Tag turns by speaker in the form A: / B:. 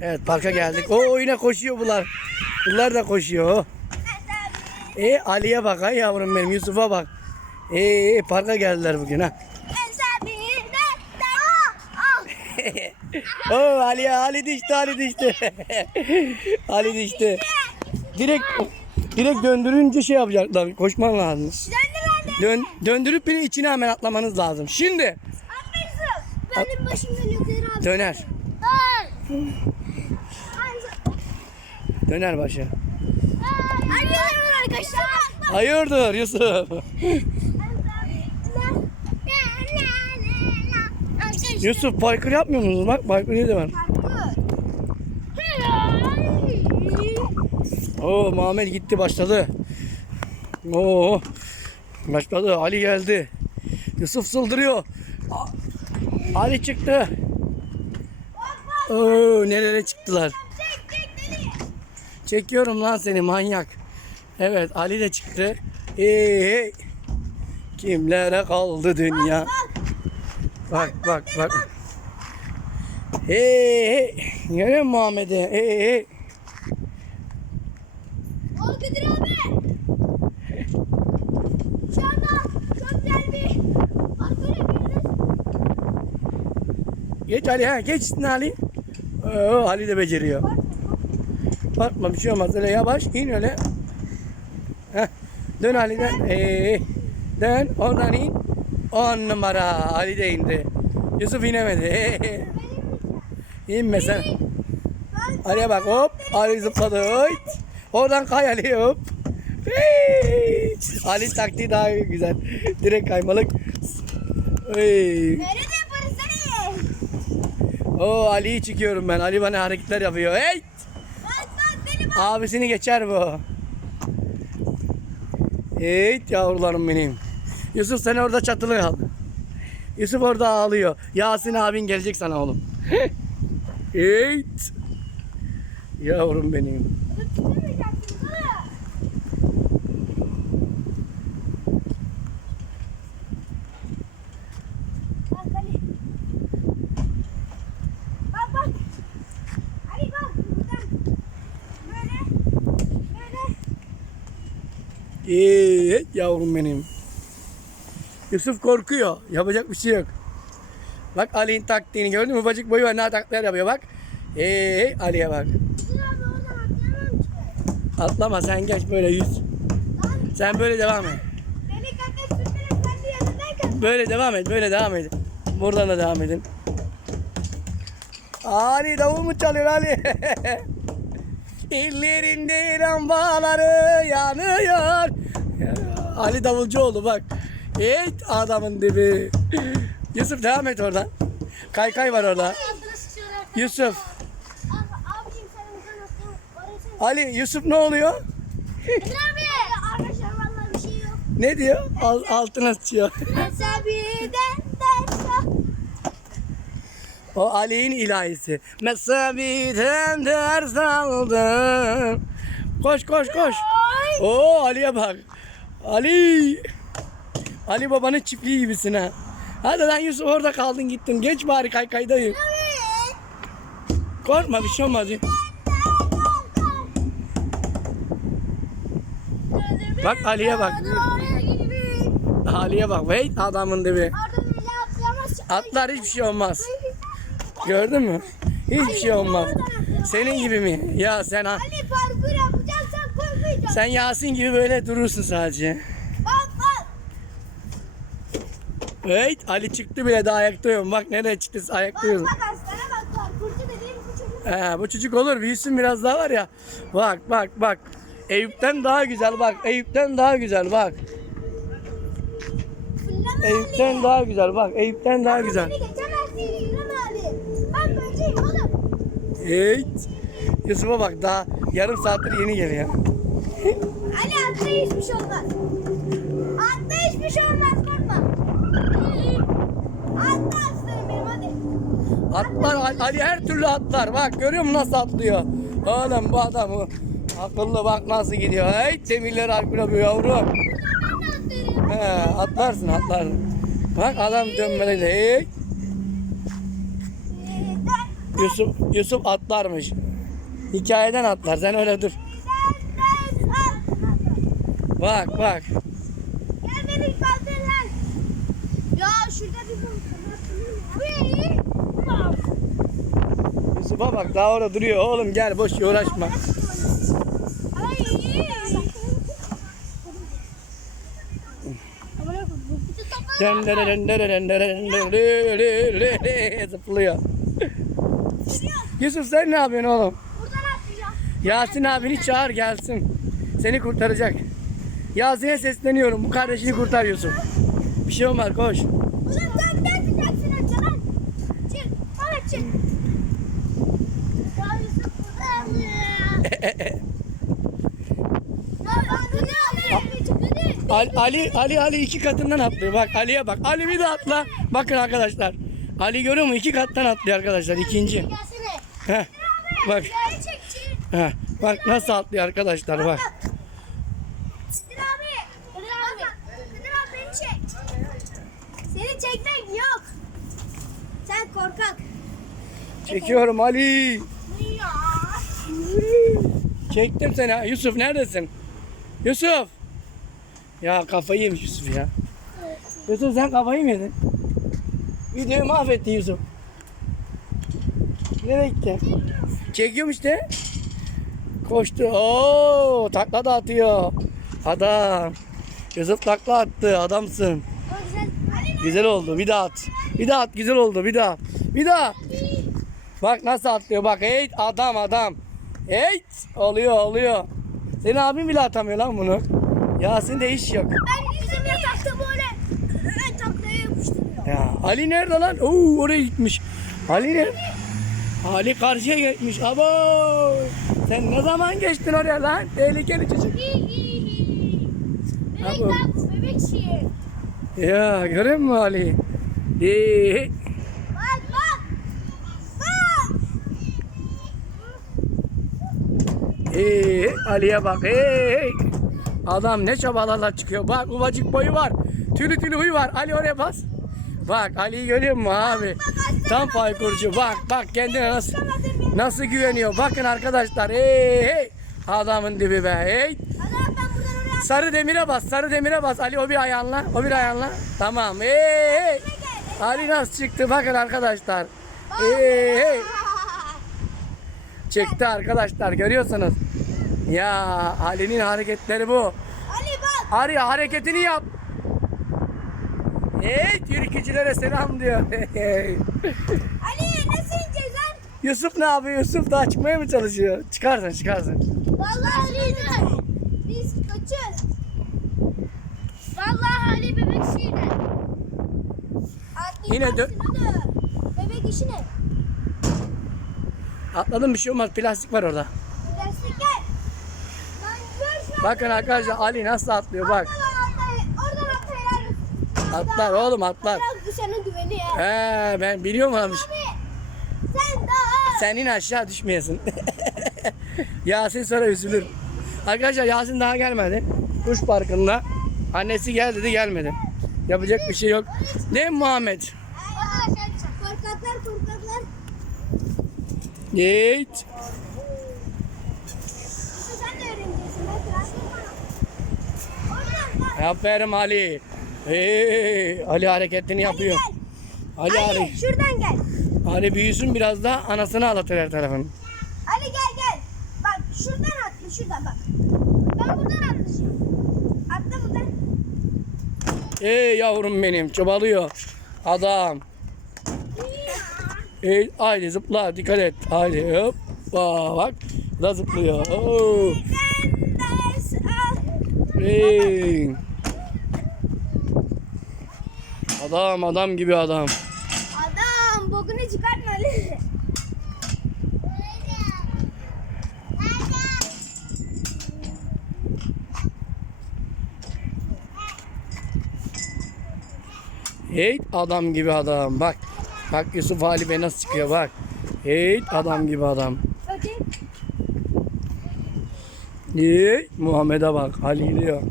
A: Evet parka geldik. O yine koşuyor bunlar. Bunlar da koşuyor. E Ali'ye bak ha yavrum benim Yusuf'a bak. E parka geldiler bugün ha. Oo Ali Ali düştü Ali düştü. Ali düştü. Direkt direkt döndürünce şey yapacaklar. Koşman lazım. Dön, döndürüp beni içine hemen atlamanız lazım. Şimdi
B: Benim başım dönüyor
A: döner.
B: Hayır.
A: Döner başı.
B: Arıyorum arkadaşlar.
A: Hayırdır Yusuf? Yusuf parkur yapmıyor musunuz? Bak parkur de var. Oo Muhammed gitti başladı. Oo başladı. Ali geldi. Yusuf sıldırıyor. Ali çıktı. Oo nerelere çıktılar? Çekiyorum lan seni manyak. Evet Ali de çıktı. Ee, kimlere kaldı dünya? Bak bak bak. Hey hey. Görüyor musun Muhammed'i? Hey hey.
B: Ol Kadir abi. Anda çok güzel bir.
A: Geç Ali ha geç üstüne Ali. Oo, Ali de beceriyor. Bakma bir şey olmaz. Öyle yavaş in öyle. Heh. Dön Ali dön. Ee, dön oradan in. On numara. Ali de indi. Yusuf inemedi. Ee, İnme sen. Ali'ye bak hop. Ali zıpladı. Oyt. Oradan kay Ali hop. Hey! Ali taktiği daha güzel. Direkt kaymalık. Hey.
B: Nerede yaparız seni?
A: Oo Ali'yi çıkıyorum ben. Ali bana hareketler yapıyor. Hey!
B: Bak bak beni bak.
A: Abisini geçer bu. Hey yavrularım benim. Yusuf sen orada çatılı kal. Yusuf orada ağlıyor. Yasin abin gelecek sana oğlum. hey! Yavrum benim.
B: Bunu tutamayacaksın bunu. Bak Ali. Bak bak. Ali bak buradan. Böyle. Böyle.
A: Hey yavrum benim. Yusuf korkuyor. Yapacak bir şey yok. Bak Ali'nin taktiğini gördün mü? Ufacık boyu var. Ne taktikler yapıyor bak. Hey Ali'ye bak. Atlama sen geç böyle yüz. Sen böyle devam et. Böyle devam et, böyle devam edin. Buradan da devam edin. Ali davul mu çalıyor Ali? Ellerinde lambaları yanıyor. Ali davulcuoğlu bak. Evet adamın dibi. Yusuf devam et oradan. Kaykay var orada. Yusuf. Ali Yusuf ne oluyor? Ne diyor? Al, altına sıçıyor. O Ali'nin ilahisi. Mesabiden ders aldım. Koş koş koş. Oo Ali'ye bak. Ali. Ali babanın çiftliği gibisin ha. Hadi lan Yusuf orada kaldın gittin. Geç bari kaykaydayım. Korkma bir şey olmaz. Bak Ali'ye bak. Ali'ye bak. Wait adamın dibi. Atlar hiçbir şey olmaz. Gördün mü? Hiçbir şey olmaz. Senin gibi mi? Ya sen ha-
B: Ali parkur yapacaksan korkacaksın.
A: Sen Yasin gibi böyle durursun sadece.
B: Bak bak.
A: Evet Ali çıktı bile daha ayaktayım. Bak nereye çıktı
B: Bak
A: ayaktayım.
B: bak aslana bak parkurcu dediğim bu çocuk.
A: He, bu çocuk olur büyüsün biraz daha var ya. Bak bak bak. Eyüp'ten daha güzel bak. Eyüp'ten daha güzel bak.
B: Fırlama
A: Eyüp'ten daha güzel bak. Eyüp'ten daha güzel.
B: Beni geçemezsin abi. Ben böyleyim oğlum.
A: Evet. Yusuf'a bak daha yarım saattir yeni geliyor.
B: Hiçbir şey olmaz. Atla hiçbir şey olmaz korkma. Atla aslanım benim hadi.
A: Atlar Ali- Ali her türlü atlar. Bak görüyor musun nasıl atlıyor? Oğlum bu adam bu. Akıllı bak nasıl gidiyor. Hey demirler alkula bu yavrum. He, atlarsın atlarsın. Bak adam dönmeli. Hey. Yusuf Yusuf atlarmış. Hikayeden atlar. Sen öyle dur. Bak bak.
B: Gel beni kaldır lan. Ya şurada bir balık.
A: Yusuf'a bak daha orada duruyor. Oğlum gel boş uğraşma. Zıplıyor. Yusuf sen ne yapıyorsun oğlum? Yasin abini çağır gelsin. Seni kurtaracak. Yasin'e sesleniyorum. Bu kardeşini kurtar Yusuf. Bir şey olmaz koş.
B: Sen ne yapacaksın? Çık. Bana çık. Ya Yusuf.
A: Ali, Ali Ali Ali iki katından atlıyor. Bak Ali'ye bak. Ali bir de atla. Bakın arkadaşlar. Ali görüyor mu? İki kattan atlıyor arkadaşlar. İkinci. Heh. Bak. Heh. Bak nasıl atlıyor arkadaşlar bak.
B: Kadir abi. Kadir abi. Kadir abi beni çek. Seni çekmek yok. Sen korkak.
A: Çekiyorum Ali.
B: Ya.
A: Çektim seni. Yusuf neredesin? Yusuf. Ya kafayı yemiş Yusuf ya. Yusuf sen kafayı mı yedin? Videoyu mahvetti Yusuf. Nereye gitti? Çekiyorum işte. Koştu. Oo, takla da atıyor. Adam. Yusuf takla attı. Adamsın.
B: Güzel
A: oldu. Bir daha at. Bir daha at. Güzel oldu. Bir daha. Bir daha. Bak nasıl atlıyor. Bak. Hey adam adam. Hey. Oluyor oluyor. Senin abin bile atamıyor lan bunu. Yasin de iş yok.
B: Ben bizim yatakta böyle evet taklaya.
A: Ya Ali nerede lan? Oo oraya gitmiş. Ali nerede? Ali karşıya gitmiş. Abo. Sen ne zaman geçtin oraya lan? Tehlikeli çocuk.
B: Bebek lan bebek şeyi.
A: Ya görüyor musun Ali? Ee,
B: Bak bak.
A: Ee, Ali'ye bak. Ee, adam ne çabalarla çıkıyor. Bak ufacık boyu var. Tülü tülü huyu var. Ali oraya bas. Bak Ali'yi görüyor musun abi? Tam paykurcu. Bak bak kendine nasıl nasıl güveniyor. Bakın arkadaşlar. Hey, hey. Adamın dibi be. Hey. Sarı demire bas. Sarı demire bas. Ali o bir ayağınla. O bir ayağınla. Tamam. Hey, hey. Ali nasıl çıktı? Bakın arkadaşlar. Hey, hey. Çıktı arkadaşlar. Görüyorsunuz. Ya Ali'nin hareketleri bu.
B: Ali bak.
A: Ali hareketini yap. Hey, yürükücülere selam diyor.
B: Ali nasıl ineceğiz lan?
A: Yusuf ne yapıyor? Yusuf daha çıkmaya mı çalışıyor? Çıkarsın çıkarsın.
B: Vallahi Ali Biz kaçıyoruz. Vallahi Ali bebek şeyine.
A: Yine dö-
B: Bebek işi ne?
A: Atladım bir şey olmaz. Plastik var orada.
B: Destek gel.
A: Bakın arkadaşlar Ali nasıl atlıyor bak. Atlar oğlum atlar.
B: Biraz bu senin güveni ya.
A: He ben biliyorum. Abi
B: sen daha.
A: Sen in aşağı düşmeyesin. Yasin sonra üzülür. Arkadaşlar Yasin daha gelmedi. Kuş parkında. Annesi gel dedi gelmedi. Yapacak bir şey yok. Ne Muhammed?
B: Korkaklar korkaklar.
A: Git. Aferin Ali. Hey, Ali hareketini yapıyor. Ali
B: Ali
A: Ali.
B: şuradan gel.
A: Ali büyüsün biraz da anasını ağlatır her tarafını.
B: Ali gel gel. Bak şuradan atla şuradan bak. Ben buradan atlayacağım. Atla buradan.
A: Ey yavrum benim çobalıyor. Adam. Ey, haydi zıpla dikkat et. Haydi hop. Aa, bak. Da zıplıyor. Hey. Adam adam gibi adam.
B: Adam bokunu çıkartma Ali.
A: Hey adam gibi adam. Bak. Bak Yusuf Ali Bey nasıl çıkıyor bak. Hey adam gibi adam. Hey Muhammed'e bak. Ali gidiyor.